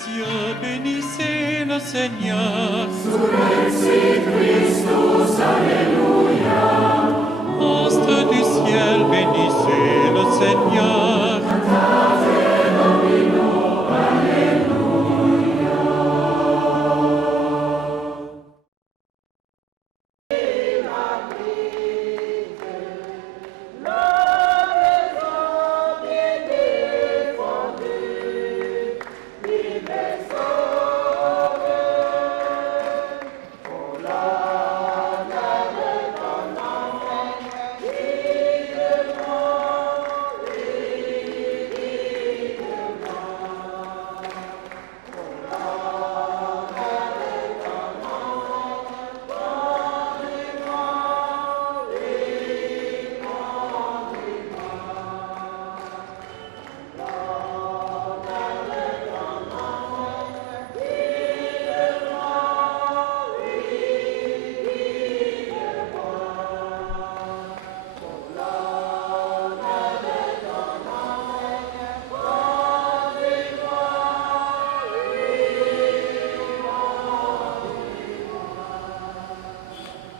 cieux, bénissez le Seigneur. Surrexit Christus, Alléluia. Astres du ciel, bénissez le Seigneur. Cantate Domino, Alléluia.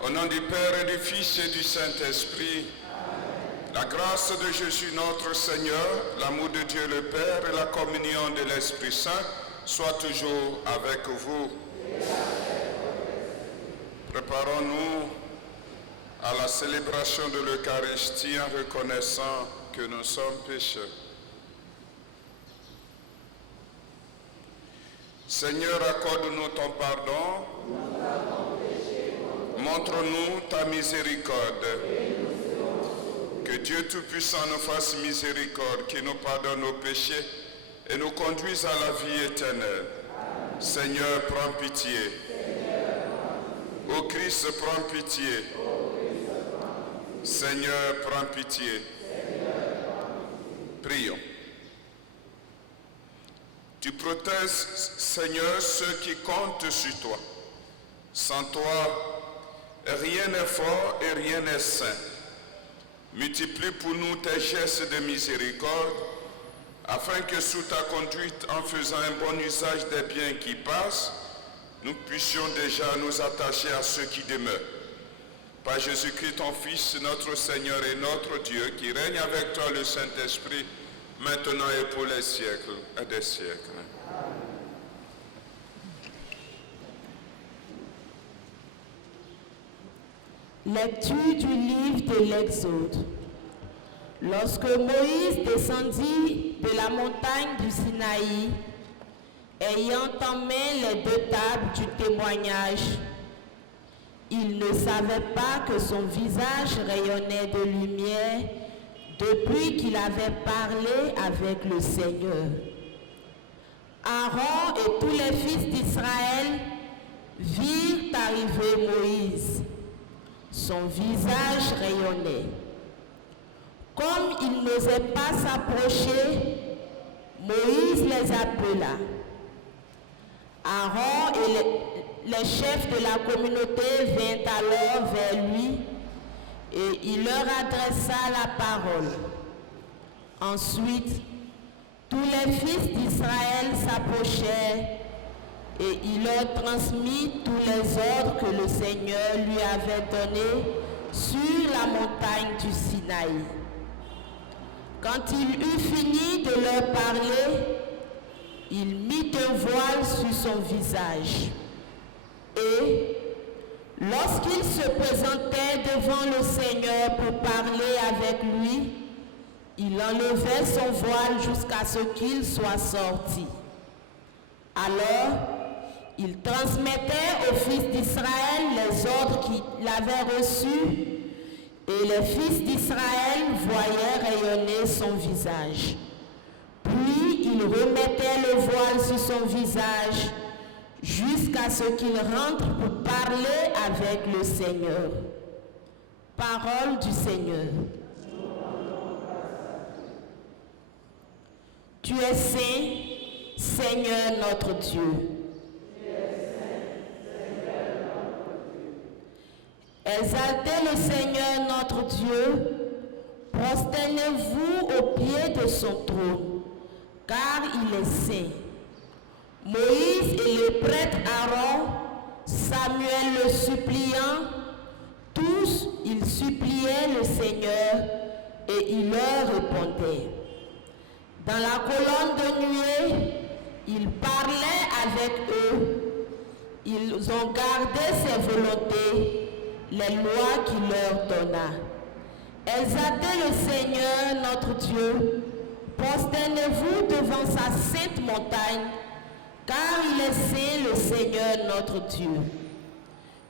Au nom du Père et du Fils et du Saint-Esprit, la grâce de Jésus notre Seigneur, l'amour de Dieu le Père et la communion de l'Esprit Saint soient toujours avec vous. Préparons-nous à la célébration de l'Eucharistie en reconnaissant que nous sommes pécheurs. Seigneur, accorde-nous ton pardon. Montre-nous ta miséricorde. Que Dieu Tout-Puissant nous fasse miséricorde, qu'il nous pardonne nos péchés et nous conduise à la vie éternelle. Seigneur, prends pitié. Ô Christ, prends pitié. Seigneur, prends pitié. Prions. Tu protèges, Seigneur, ceux qui comptent sur toi. Sans toi, rien n'est fort et rien n'est saint. Multiplie pour nous tes gestes de miséricorde, afin que sous ta conduite, en faisant un bon usage des biens qui passent, nous puissions déjà nous attacher à ceux qui demeurent. Par Jésus-Christ, ton Fils, notre Seigneur et notre Dieu, qui règne avec toi le Saint-Esprit, maintenant et pour les siècles et des siècles. Lecture du livre de l'Exode. Lorsque Moïse descendit de la montagne du Sinaï, ayant en main les deux tables du témoignage, il ne savait pas que son visage rayonnait de lumière depuis qu'il avait parlé avec le Seigneur. Aaron et tous les fils d'Israël virent arriver Moïse. Son visage rayonnait. Comme il n'osait pas s'approcher, Moïse les appela. Aaron et les chefs de la communauté vinrent alors vers lui et il leur adressa la parole. Ensuite, tous les fils d'Israël s'approchèrent et il leur transmit tous les ordres que le Seigneur lui avait donnés sur la montagne du Sinaï. Quand il eut fini de leur parler, il mit un voile sur son visage. Et lorsqu'il se présentait devant le Seigneur pour parler avec lui, il enlevait son voile jusqu'à ce qu'il soit sorti. Alors, il transmettait aux fils d'Israël les ordres qu'il avait reçus, et les fils d'Israël voyaient rayonner son visage. Puis il remettait le voile sur son visage jusqu'à ce qu'il rentre pour parler avec le Seigneur. Parole du Seigneur. Tu es saint, Seigneur notre Dieu. Exaltez le Seigneur notre Dieu, prosternez-vous au pied de son trône, car il est saint. Moïse et le prêtre Aaron, Samuel le suppliant, tous ils suppliaient le Seigneur et il leur répondait. Dans la colonne de nuée, il parlait avec eux. Ils ont gardé ses volontés, les lois qu'il leur donna. Exaltez le Seigneur notre Dieu, prosternez-vous devant sa sainte montagne, car il est saint le Seigneur notre Dieu.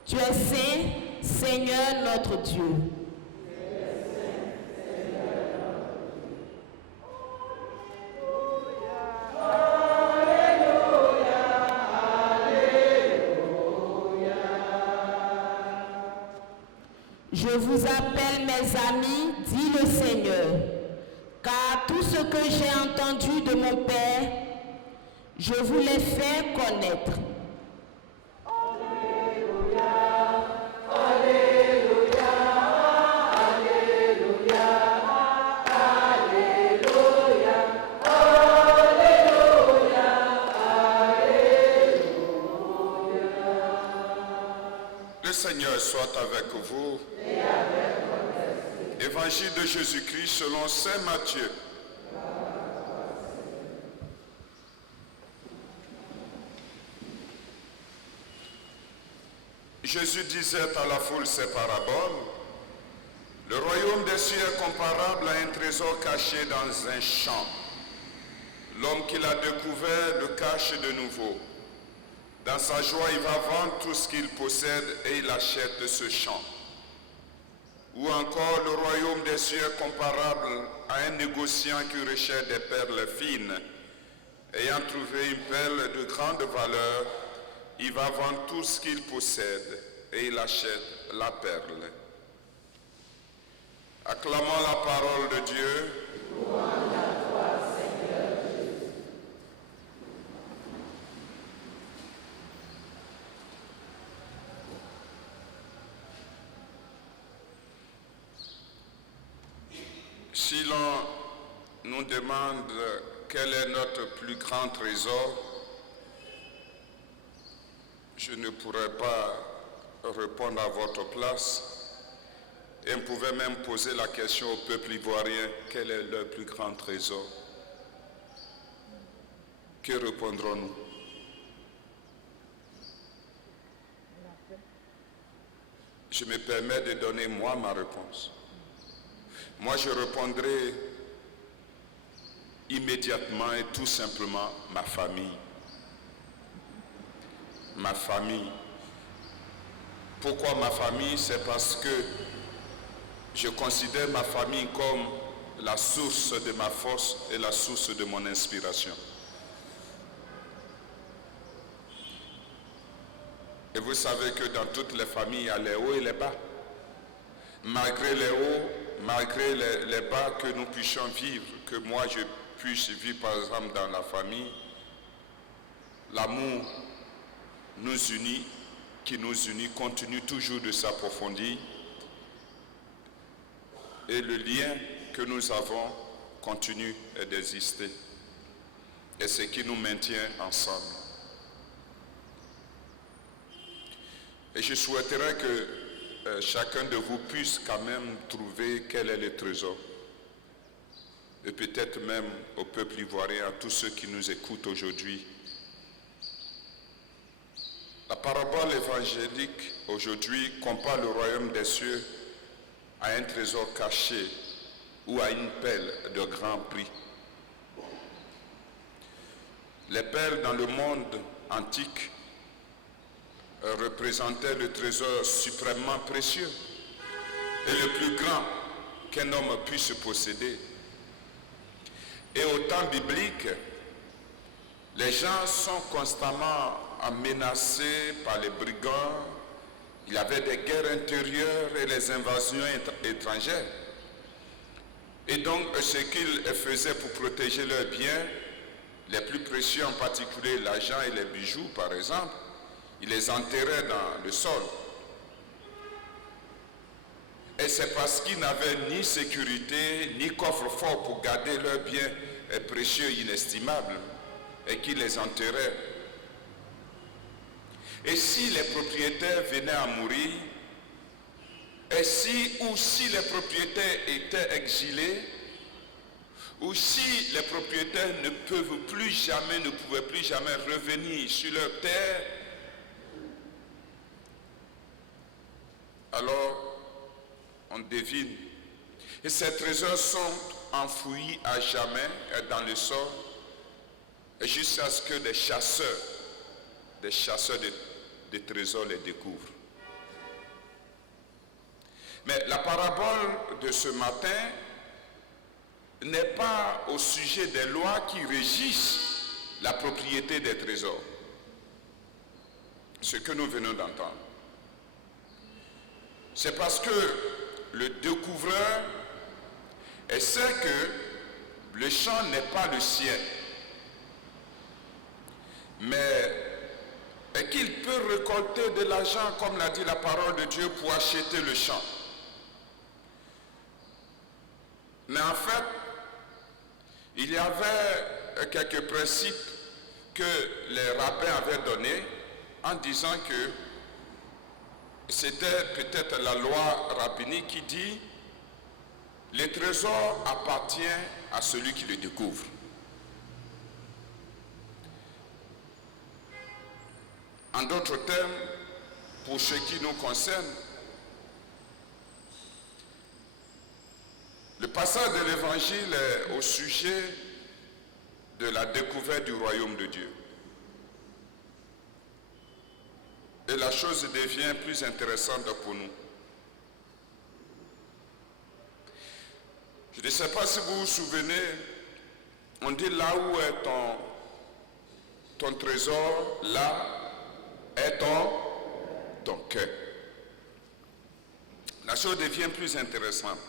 Tu es saint, Seigneur notre Dieu. Je vous appelle mes amis, dit le Seigneur, car tout ce que j'ai entendu de mon Père, je vous l'ai fait connaître. Le Seigneur soit avec vous. Et avec votre esprit. Évangile de Jésus-Christ selon saint Matthieu. Jésus disait à la foule ces paraboles. Le royaume des cieux est comparable à un trésor caché dans un champ. L'homme qui l'a découvert le cache de nouveau. Dans sa joie, il va vendre tout ce qu'il possède et il achète ce champ. Ou encore, le royaume des cieux est comparable à un négociant qui recherche des perles fines. Ayant trouvé une perle de grande valeur, il va vendre tout ce qu'il possède et il achète la perle. Acclamons la parole de Dieu. Louange à toi, Seigneur Jésus. Si l'on nous demande quel est notre plus grand trésor, je ne pourrais pas répondre à votre place. Et on pouvait même poser la question au peuple ivoirien, quel est leur plus grand trésor? Que répondrons-nous? Je me permets de donner moi ma réponse. Moi, je répondrai immédiatement et tout simplement ma famille. Ma famille. Pourquoi ma famille? C'est parce que je considère ma famille comme la source de ma force et la source de mon inspiration. Et vous savez que dans toutes les familles, il y a les hauts et les bas. Malgré les hauts, malgré les bas que nous puissions vivre, que moi je puisse vivre par exemple dans la famille, l'amour nous unit, qui nous unit, continue toujours de s'approfondir. Et le lien que nous avons continue d'exister. Et ce qui nous maintient ensemble. Et je souhaiterais que chacun de vous puisse quand même trouver quel est le trésor. Et peut-être même au peuple ivoirien, à tous ceux qui nous écoutent aujourd'hui. La parabole évangélique aujourd'hui compare le royaume des cieux à un trésor caché ou à une perle de grand prix. Les perles dans le monde antique représentaient le trésor suprêmement précieux et le plus grand qu'un homme puisse posséder. Et au temps biblique, les gens sont constamment menacés par les brigands. Il y avait des guerres intérieures et les invasions étrangères. Et donc, ce qu'ils faisaient pour protéger leurs biens, les plus précieux en particulier l'argent et les bijoux par exemple, ils les enterraient dans le sol. Et c'est parce qu'ils n'avaient ni sécurité, ni coffre-fort pour garder leurs biens précieux inestimables, et qu'ils les enterraient Et si les propriétaires venaient à mourir, et si les propriétaires étaient exilés, ou si les propriétaires ne pouvaient plus jamais revenir sur leur terre, alors on devine. Et ces trésors sont enfouis à jamais dans le sol, jusqu'à ce que des chasseurs de trésors les découvrent. Mais la parabole de ce matin n'est pas au sujet des lois qui régissent la propriété des trésors, ce que nous venons d'entendre. C'est parce que le découvreur sait que le champ n'est pas le sien, mais qu'il peut récolter de l'argent, comme l'a dit la parole de Dieu, pour acheter le champ. Mais en fait, il y avait quelques principes que les rabbins avaient donnés en disant que c'était peut-être la loi rabbinique qui dit « Le trésor appartient à celui qui le découvre ». En d'autres termes, pour ce qui nous concerne, le passage de l'Évangile est au sujet de la découverte du royaume de Dieu. Et la chose devient plus intéressante pour nous. Je ne sais pas si vous vous souvenez, on dit là où est ton trésor, là est ton cœur. La chose devient plus intéressante.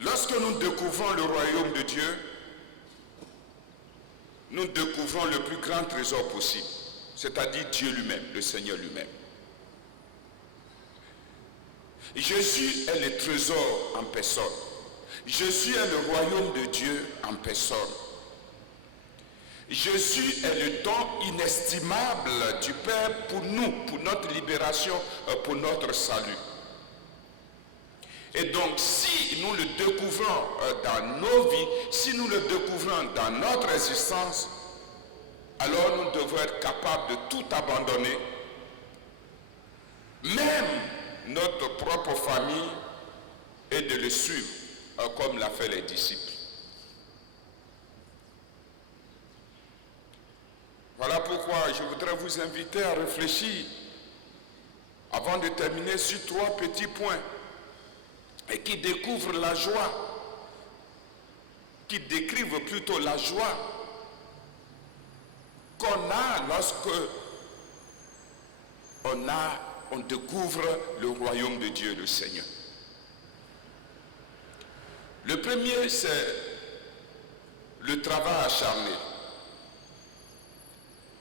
Lorsque nous découvrons le royaume de Dieu, nous découvrons le plus grand trésor possible, c'est-à-dire Dieu lui-même, le Seigneur lui-même. Jésus est le trésor en personne. Jésus est le royaume de Dieu en personne. Jésus est le don inestimable du Père pour nous, pour notre libération, pour notre salut. Et donc, si nous le découvrons dans nos vies, si nous le découvrons dans notre existence, alors nous devons être capables de tout abandonner, même notre propre famille, et de le suivre, comme l'a fait les disciples. Voilà pourquoi je voudrais vous inviter à réfléchir, avant de terminer, sur 3 petits points, et qui découvrent la joie, qui décrivent plutôt la joie qu'on a lorsque on découvre le royaume de Dieu, le Seigneur. Le premier, c'est le travail acharné.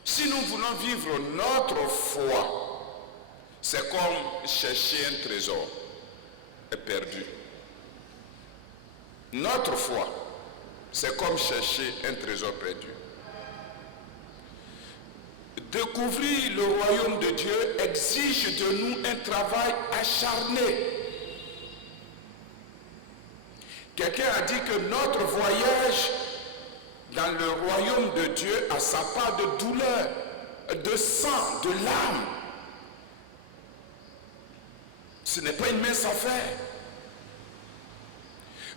Si nous voulons vivre notre foi, c'est comme chercher un trésor perdu. Notre foi, c'est comme chercher un trésor perdu. Découvrir le royaume de Dieu exige de nous un travail acharné. Quelqu'un a dit que notre voyage dans le royaume de Dieu a sa part de douleur, de sang, de larmes. Ce n'est pas une mince affaire.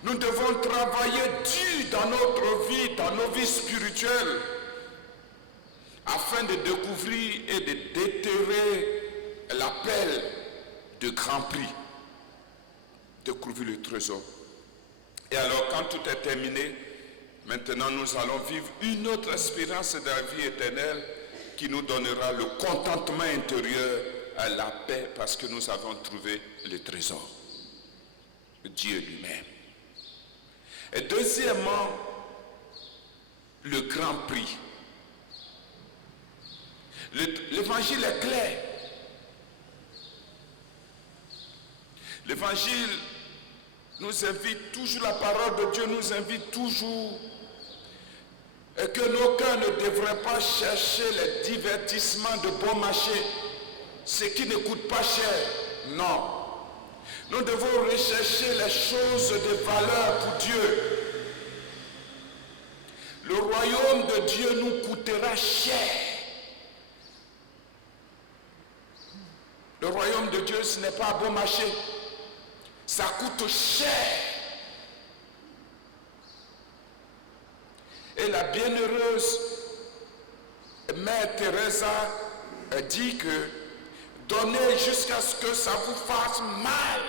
Nous devons travailler dur dans notre vie, dans nos vies spirituelles, afin de découvrir et de déterrer l'appel de grand prix. Découvrir le trésor. Et alors, quand tout est terminé, maintenant nous allons vivre une autre espérance de la vie éternelle qui nous donnera le contentement intérieur, à la paix, parce que nous avons trouvé le trésor, Dieu lui-même. Et deuxièmement, le grand prix. L'évangile est clair. L'évangile nous invite toujours, la parole de Dieu nous invite toujours Et que nos cœurs ne devraient pas chercher les divertissements de bon marché, ce qui ne coûte pas cher. Non. Nous devons rechercher les choses de valeur pour Dieu. Le royaume de Dieu nous coûtera cher. Le royaume de Dieu, ce n'est pas bon marché. Ça coûte cher. Et la bienheureuse Mère Teresa dit que donnez jusqu'à ce que ça vous fasse mal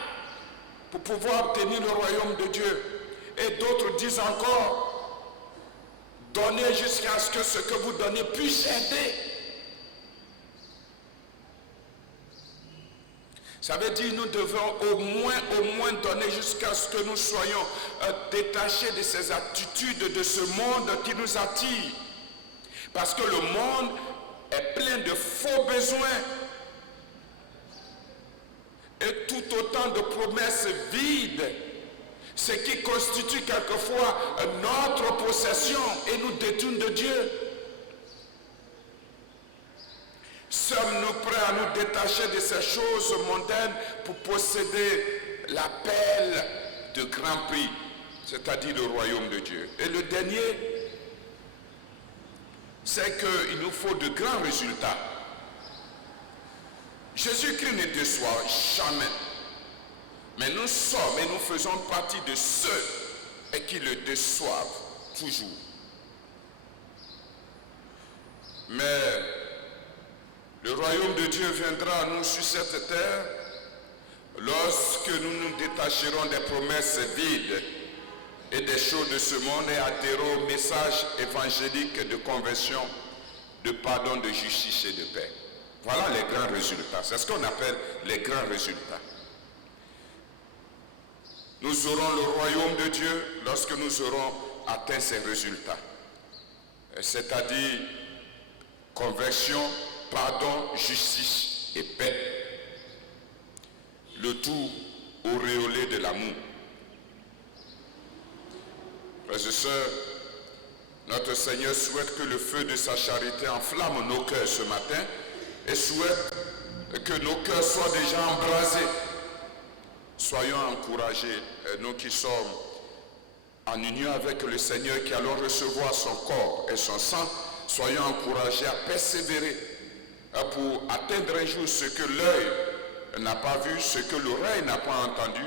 pour pouvoir obtenir le royaume de Dieu. Et d'autres disent encore, donnez jusqu'à ce que vous donnez puisse aider. Ça veut dire que nous devons au moins donner jusqu'à ce que nous soyons détachés de ces attitudes de ce monde qui nous attire. Parce que le monde est plein de faux besoins et tout autant de promesses vides, ce qui constitue quelquefois notre possession et nous détourne de Dieu. Sommes-nous prêts à nous détacher de ces choses mondaines pour posséder l'appel de grand prix, c'est-à-dire le royaume de Dieu? Et le dernier, c'est qu'il nous faut de grands résultats. Jésus-Christ ne déçoit jamais. Mais nous sommes et nous faisons partie de ceux qui le déçoivent toujours. Mais le royaume de Dieu viendra à nous sur cette terre lorsque nous nous détacherons des promesses vides et des choses de ce monde et adhérons au message évangélique de conversion, de pardon, de justice et de paix. Voilà les grands résultats. C'est ce qu'on appelle les grands résultats. Nous aurons le royaume de Dieu lorsque nous aurons atteint ces résultats. C'est-à-dire conversion, pardon, justice et paix. Le tout auréolé de l'amour. Frères et sœurs, notre Seigneur souhaite que le feu de sa charité enflamme nos cœurs ce matin et souhaite que nos cœurs soient déjà embrasés. Soyons encouragés, nous qui sommes en union avec le Seigneur, qui allons recevoir son corps et son sang, soyons encouragés à persévérer pour atteindre un jour ce que l'œil n'a pas vu, ce que l'oreille n'a pas entendu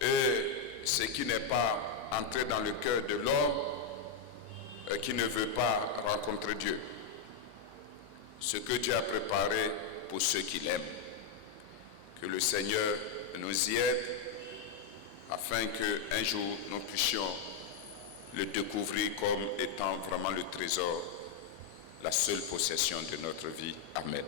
et ce qui n'est pas entré dans le cœur de l'homme qui ne veut pas rencontrer Dieu. Ce que Dieu a préparé pour ceux qui l'aiment. Que le Seigneur nous y aide afin qu'un jour nous puissions le découvrir comme étant vraiment le trésor, la seule possession de notre vie. Amen.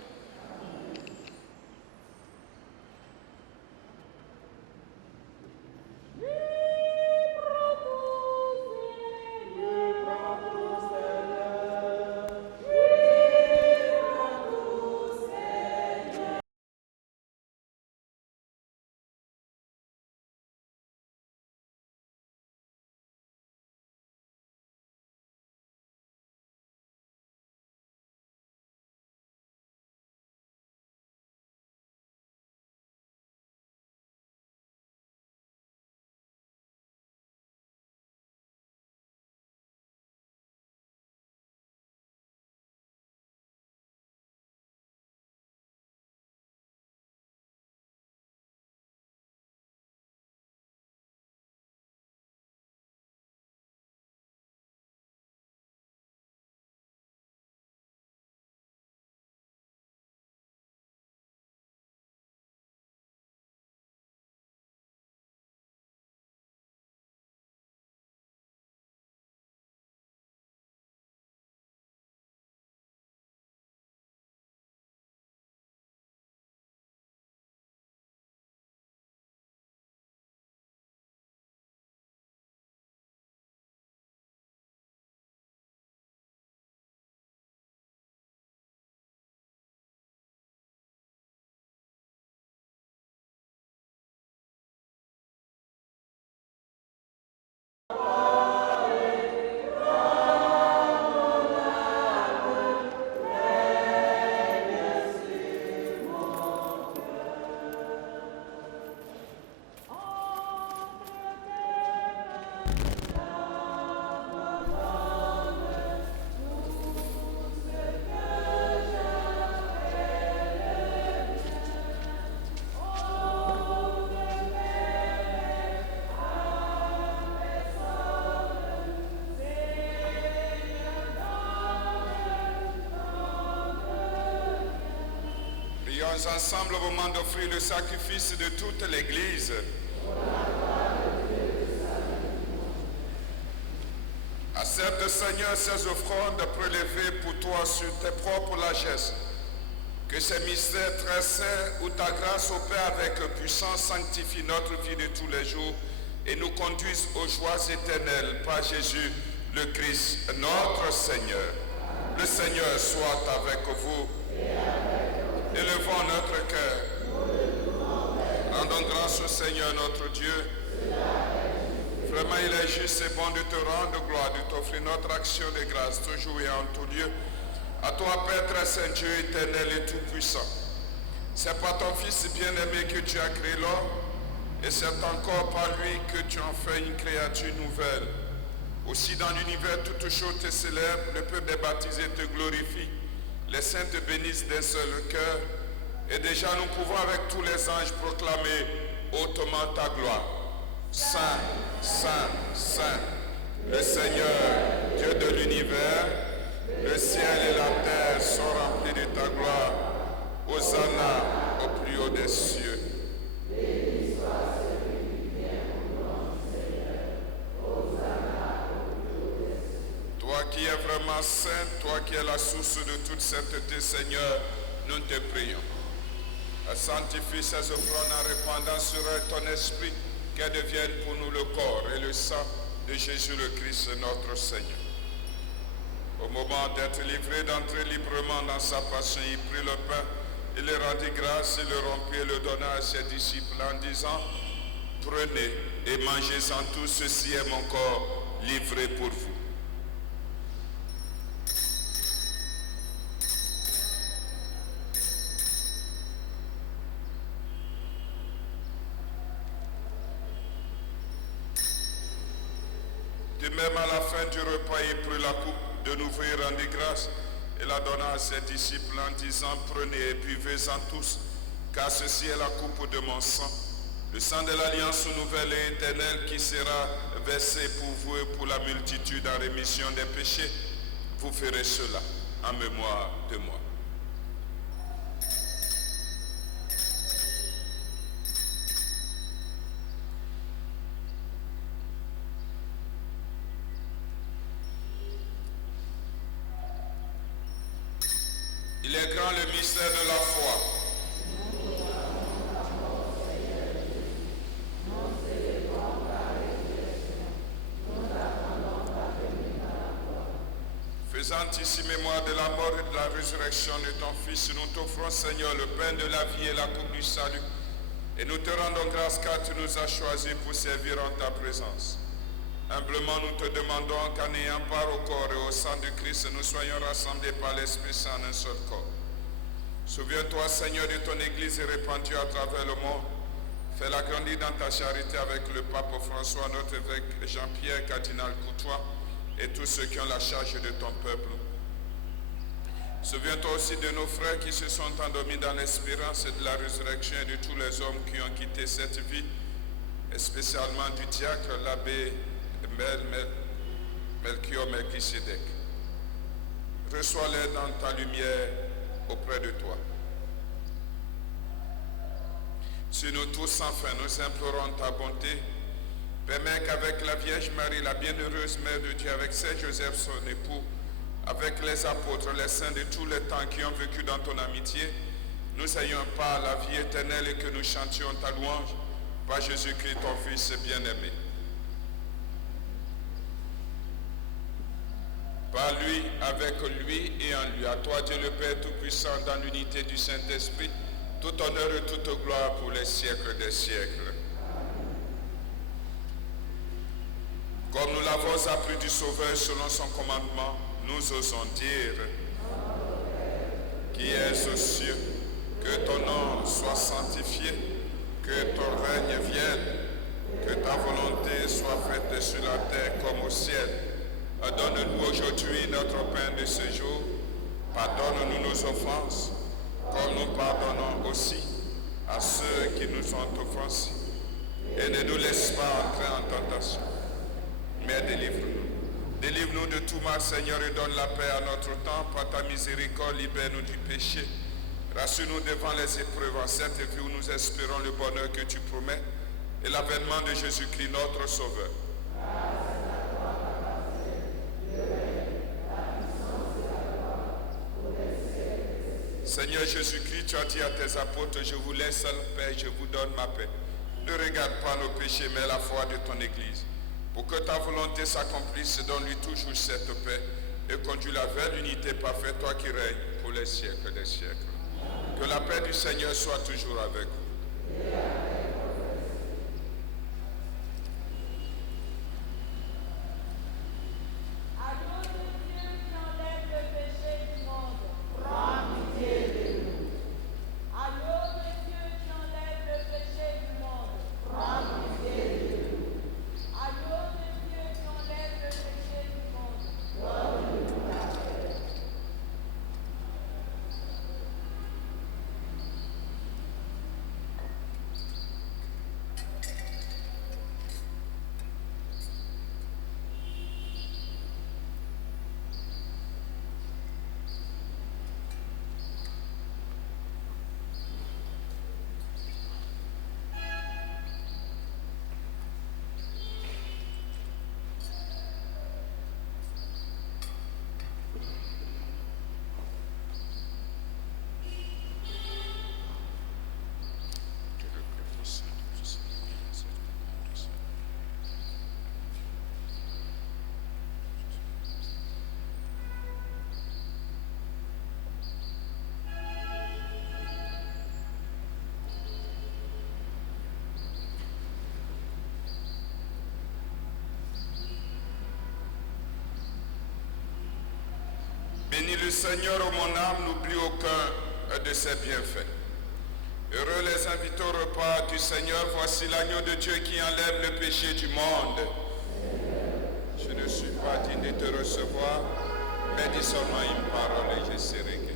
nous ensemble au moment d'offrir le sacrifice de toute l'Église. Accepte, Seigneur, ces offrandes prélevées pour toi sur tes propres largesses. Que ces mystères très saints où ta grâce opère avec puissance sanctifie notre vie de tous les jours et nous conduise aux joies éternelles par Jésus le Christ, notre Seigneur. Le Seigneur soit avec vous. Élevons notre cœur. Rendons grâce au Seigneur notre Dieu. Vraiment, il est juste et bon de te rendre gloire, de t'offrir notre action de grâce, toujours et en tout lieu. À toi, Père très saint, Dieu éternel et tout-puissant. C'est par ton Fils bien-aimé que tu as créé l'homme, et c'est encore par lui que tu en fais une créature nouvelle. Aussi dans l'univers, toutes choses te célèbrent, le peuple des baptisés te glorifie, les saints te bénissent d'un seul cœur, et déjà nous pouvons avec tous les anges proclamer hautement ta gloire. Saint, Saint, Saint, le Seigneur, Dieu de l'univers, le ciel et la terre sont remplis de ta gloire. Hosanna au plus haut des cieux. Béni soit celui qui vient au nom du Seigneur. Hosanna au plus haut des cieux. Toi qui es vraiment saint, toi qui es la source de toute sainteté, Seigneur, nous te prions. Sanctifie ces offrandes en répandant sur elles ton esprit, qu'elles deviennent pour nous le corps et le sang de Jésus le Christ, notre Seigneur. Au moment d'être livré, d'entrer librement dans sa passion, il prit le pain, il le rendit grâce, il le rompit et le donna à ses disciples en disant, prenez et mangez-en tous, ceci est mon corps livré pour vous. De même, à la fin du repas, il prit la coupe, de nouveau il rendit grâce et la donna à ses disciples en disant, prenez et buvez-en tous, car ceci est la coupe de mon sang, le sang de l'alliance nouvelle et éternelle qui sera versé pour vous et pour la multitude en rémission des péchés. Vous ferez cela en mémoire de moi. Il est grand le mystère de la foi. Faisant ici mémoire de la mort et de la résurrection de ton Fils, nous t'offrons, Seigneur, le pain de la vie et la coupe du salut. Et nous te rendons grâce car tu nous as choisis pour servir en ta présence. Humblement, nous te demandons qu'en ayant part au corps et au sang de Christ, nous soyons rassemblés par l'Esprit Saint en un seul corps. Souviens-toi, Seigneur, de ton Église répandue à travers le monde. Fais-la grandir dans ta charité avec le pape François, notre évêque Jean-Pierre, cardinal Coutois, et tous ceux qui ont la charge de ton peuple. Souviens-toi aussi de nos frères qui se sont endormis dans l'espérance de la résurrection et de tous les hommes qui ont quitté cette vie, et spécialement du diacre, l'abbé Melchior Melchisedec. Reçois-les dans ta lumière auprès de toi. Sur nous tous, enfin, nous implorons ta bonté. Permets qu'avec la Vierge Marie, la bienheureuse Mère de Dieu, avec Saint Joseph, son époux, avec les apôtres, les saints de tous les temps qui ont vécu dans ton amitié, nous ayons part à la vie éternelle et que nous chantions ta louange par Jésus-Christ, ton Fils bien-aimé. Par lui, avec lui et en lui, à toi Dieu le Père Tout-Puissant, dans l'unité du Saint-Esprit, tout honneur et toute gloire pour les siècles des siècles. Comme nous l'avons appris du Sauveur selon son commandement, nous osons dire, qui es aux cieux, que ton nom soit sanctifié, que ton règne vienne, que ta volonté soit faite sur la terre comme au ciel. Donne-nous aujourd'hui notre pain de ce jour. Pardonne-nous nos offenses, comme nous pardonnons aussi à ceux qui nous ont offensés. Et ne nous laisse pas entrer en tentation, mais délivre-nous. Délivre-nous de tout mal, Seigneur, et donne la paix à notre temps. Par ta miséricorde, libère-nous du péché. Rassure-nous devant les épreuves en cette vie où nous espérons le bonheur que tu promets et l'avènement de Jésus-Christ, notre Sauveur. Seigneur Jésus-Christ, tu as dit à tes apôtres, je vous laisse la paix, je vous donne ma paix. Ne regarde pas nos péchés, mais la foi de ton Église. Pour que ta volonté s'accomplisse, donne-lui toujours cette paix et conduis-la vers l'unité parfaite, toi qui règnes pour les siècles des siècles. Que la paix du Seigneur soit toujours avec vous. Bénis le Seigneur, ô mon âme, n'oublie aucun de ses bienfaits. Heureux les invités au repas du Seigneur, voici l'agneau de Dieu qui enlève le péché du monde. Je ne suis pas digne de te recevoir, mais dis seulement une parole et je serai guéri.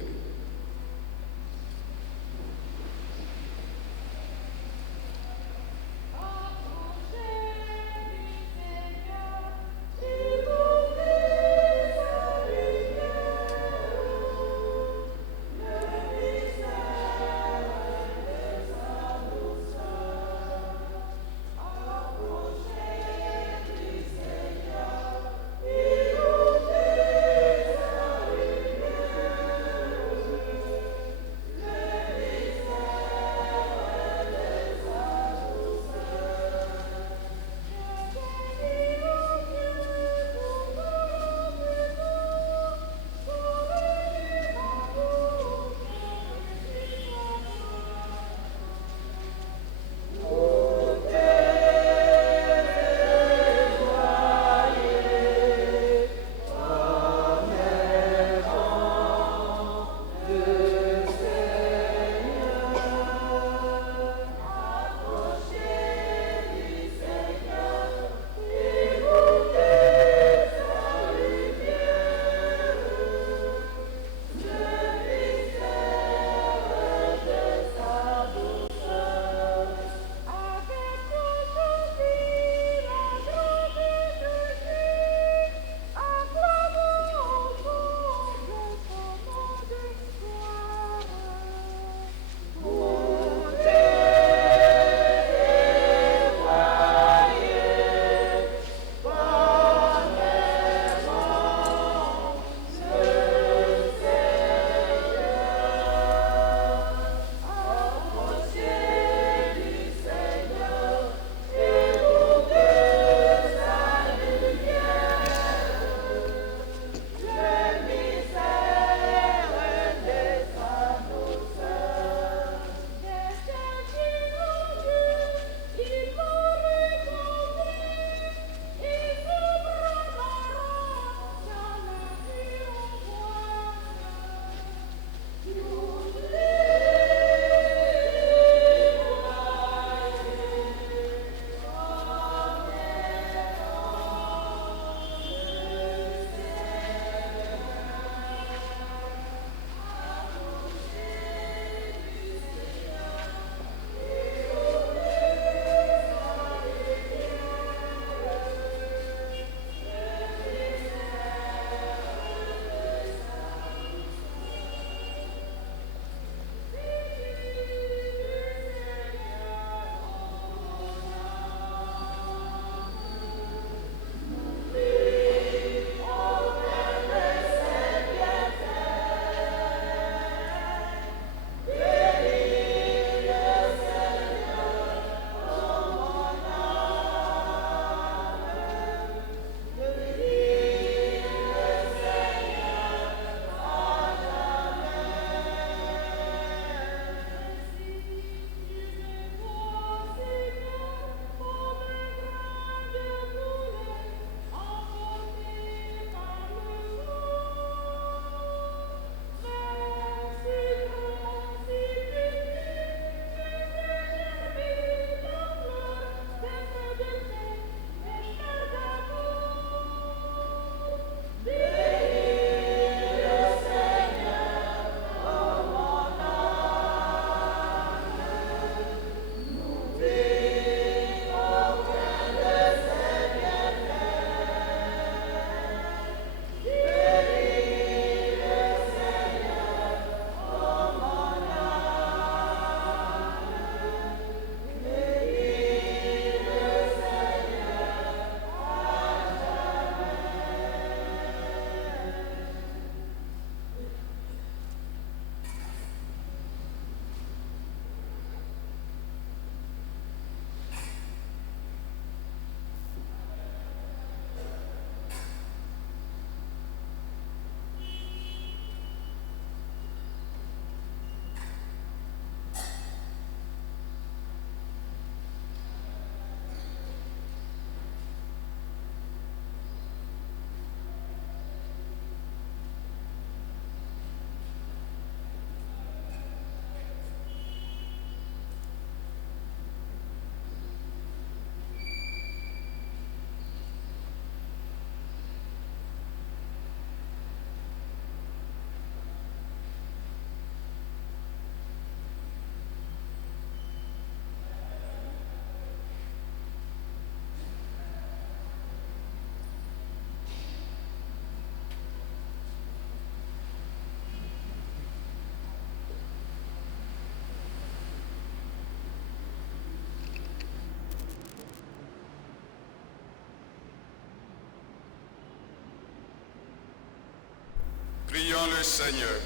Prions le Seigneur.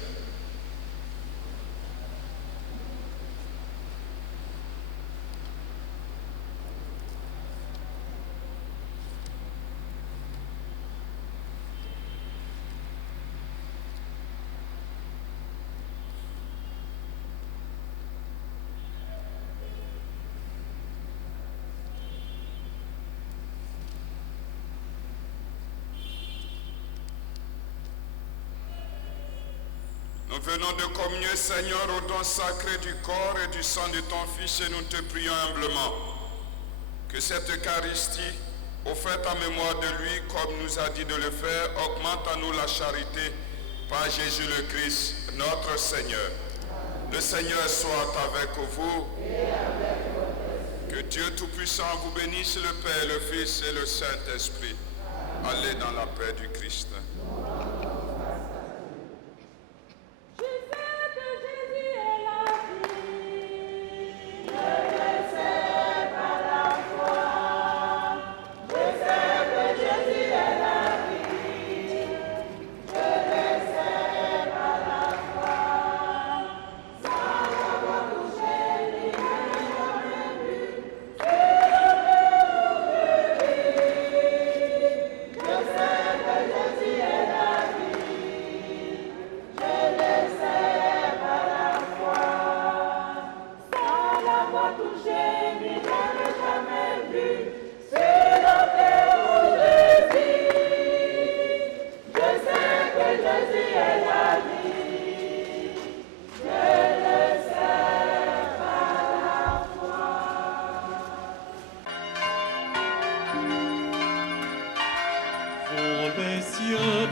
Nous venons de communier, Seigneur, au don sacré du corps et du sang de ton Fils, et nous te prions humblement que cette Eucharistie, offerte en mémoire de lui, comme nous a dit de le faire, augmente en nous la charité par Jésus le Christ, notre Seigneur. Le Seigneur soit avec vous. Que Dieu Tout-Puissant vous bénisse, le Père, le Fils et le Saint-Esprit. Allez dans la paix du Christ.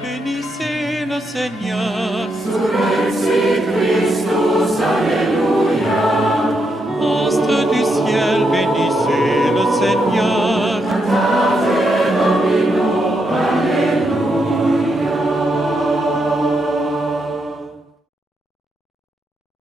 Bénissez le Seigneur. Surrexit Christus, Alléluia. Astres du ciel, bénissez le Seigneur.